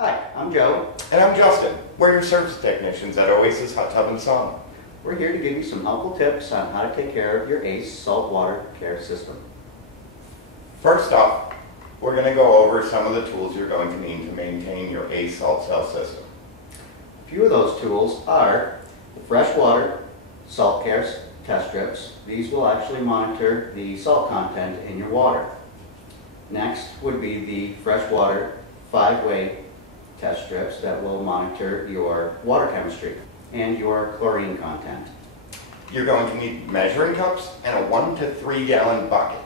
Hi, I'm Joe. And I'm Justin. We're your service technicians at OASIS Hot Tub and Sauna. We're here to give you some helpful tips on how to take care of your ACE saltwater care system. First off, we're going to go over some of the tools you're going to need to maintain your ACE salt cell system. A few of those tools are the freshwater salt care test strips. These will actually monitor the salt content in your water. Next would be the freshwater 5-way test strips that will monitor your water chemistry and your chlorine content. You're going to need measuring cups and a 1 to 3 gallon bucket.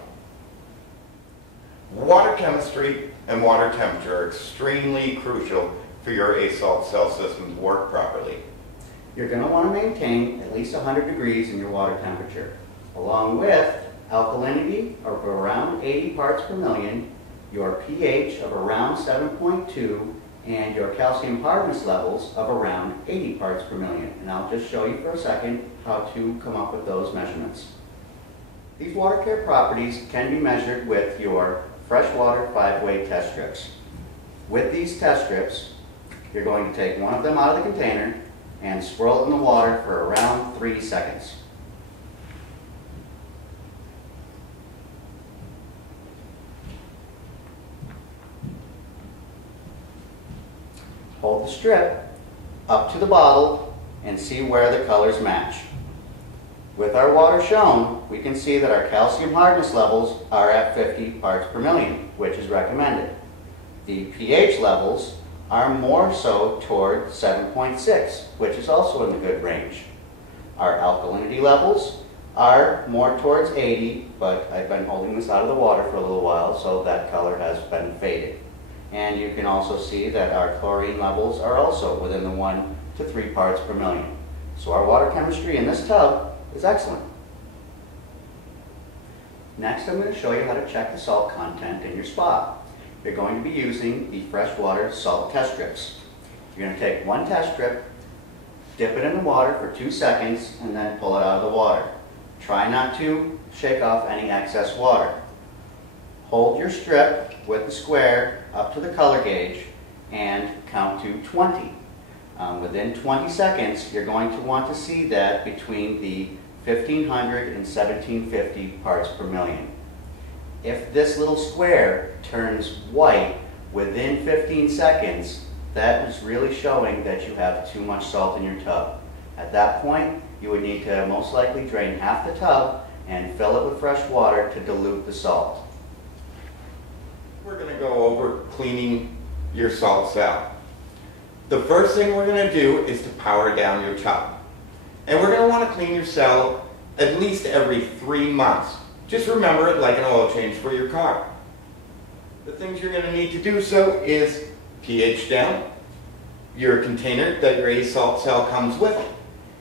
Water chemistry and water temperature are extremely crucial for your ACE salt cell system to work properly. You're going to want to maintain at least 100 degrees in your water temperature, along with alkalinity of around 80 parts per million, your pH of around 7.2, and your calcium hardness levels of around 80 parts per million. And I'll just show you for a second how to come up with those measurements. These water care properties can be measured with your freshwater 5-way test strips. With these test strips, you're going to take one of them out of the container and swirl it in the water for around 3 seconds. Hold the strip up to the bottle and see where the colors match. With our water shown, we can see that our calcium hardness levels are at 50 parts per million, which is recommended. The pH levels are more so toward 7.6, which is also in the good range. Our alkalinity levels are more towards 80, but I've been holding this out of the water for a little while, so that color has been faded. And you can also see that our chlorine levels are also within the 1 to 3 parts per million. So our water chemistry in this tub is excellent. Next, I'm going to show you how to check the salt content in your spa. You're going to be using the freshwater salt test strips. You're going to take one test strip, dip it in the water for 2 seconds, and then pull it out of the water. Try not to shake off any excess water. Hold your strip with the square up to the color gauge and count to 20. Within 20 seconds, you're going to want to see that between the 1500 and 1750 parts per million. If this little square turns white within 15 seconds, that is really showing that you have too much salt in your tub. At that point, you would need to most likely drain half the tub and fill it with fresh water to dilute the salt. We're going to go over cleaning your salt cell. The first thing we're going to do is to power down your tub. And we're going to want to clean your cell at least every 3 months. Just remember it like an oil change for your car. The things you're going to need to do so is pH down, your container that your ACE salt cell comes with,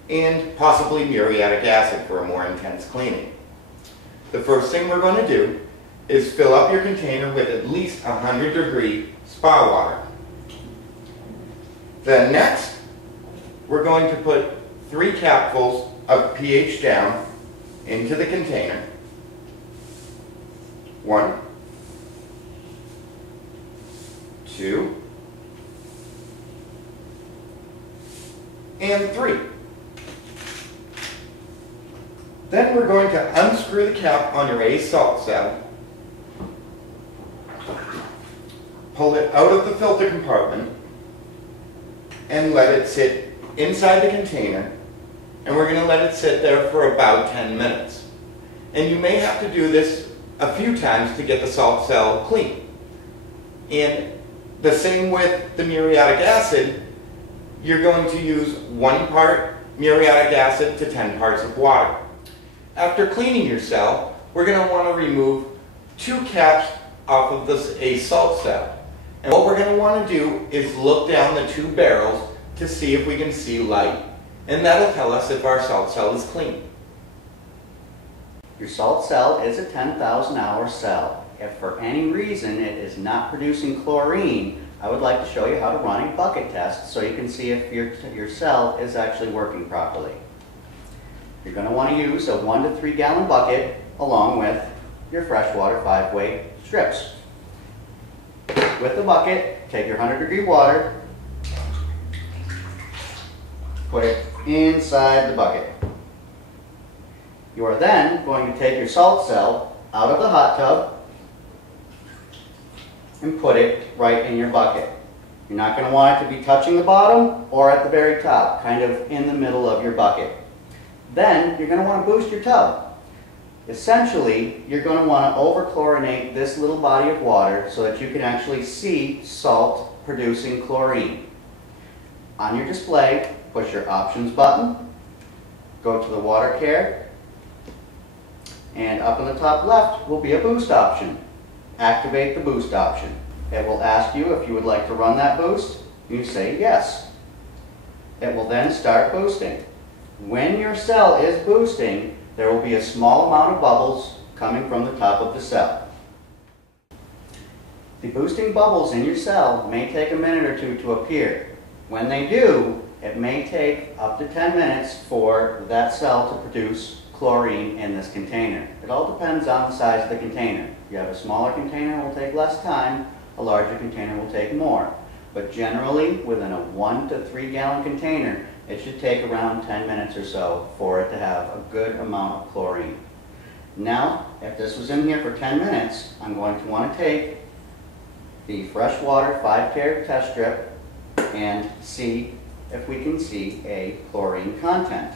and possibly muriatic acid for a more intense cleaning. The first thing we're going to do is fill up your container with at least 100 degree spa water. Then next, we're going to put 3 capfuls of pH down into the container. 1, 2, and 3. Then we're going to unscrew the cap on your ACE salt cell, pull it out of the filter compartment, and let it sit inside the container, and we're going to let it sit there for about 10 minutes. And you may have to do this a few times to get the salt cell clean. And the same with the muriatic acid, you're going to use 1 part muriatic acid to 10 parts of water. After cleaning your cell, we're going to want to remove 2 caps off of this ACE salt cell. And what we're going to want to do is look down the 2 barrels to see if we can see light. And that'll tell us if our salt cell is clean. Your salt cell is a 10,000 hour cell. If for any reason it is not producing chlorine, I would like to show you how to run a bucket test so you can see if your cell is actually working properly. You're going to want to use a 1 to 3 gallon bucket along with your freshwater 5-way strips. With the bucket, take your 100-degree water, put it inside the bucket. You are then going to take your salt cell out of the hot tub and put it right in your bucket. You're not going to want it to be touching the bottom or at the very top, kind of in the middle of your bucket. Then you're going to want to boost your tub. Essentially, you're going to want to overchlorinate this little body of water so that you can actually see salt producing chlorine. On your display, push your options button, go to the water care, and up in the top left will be a boost option. Activate the boost option. It will ask you if you would like to run that boost. You say yes. It will then start boosting. When your cell is boosting, there will be a small amount of bubbles coming from the top of the cell. The boosting bubbles in your cell may take a minute or two to appear. When they do, it may take up to 10 minutes for that cell to produce chlorine in this container. It all depends on the size of the container. If you have a smaller container, it will take less time. A larger container will take more. But generally, within a 1 to 3 gallon container, it should take around 10 minutes or so for it to have a good amount of chlorine. Now, if this was in here for 10 minutes, I'm going to want to take the freshwater 5-carat test strip and see if we can see a chlorine content.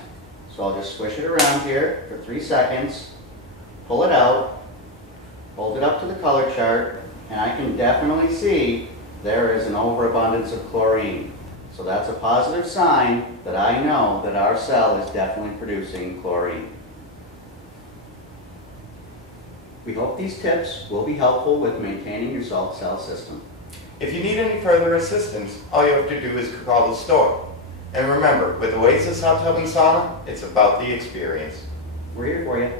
So I'll just swish it around here for 3 seconds, pull it out, hold it up to the color chart, and I can definitely see there is an overabundance of chlorine. So that's a positive sign that I know that our cell is definitely producing chlorine. We hope these tips will be helpful with maintaining your salt cell system. If you need any further assistance, all you have to do is call the store. And remember, with OASIS Hot Tub and Sauna, it's about the experience. We're here for you.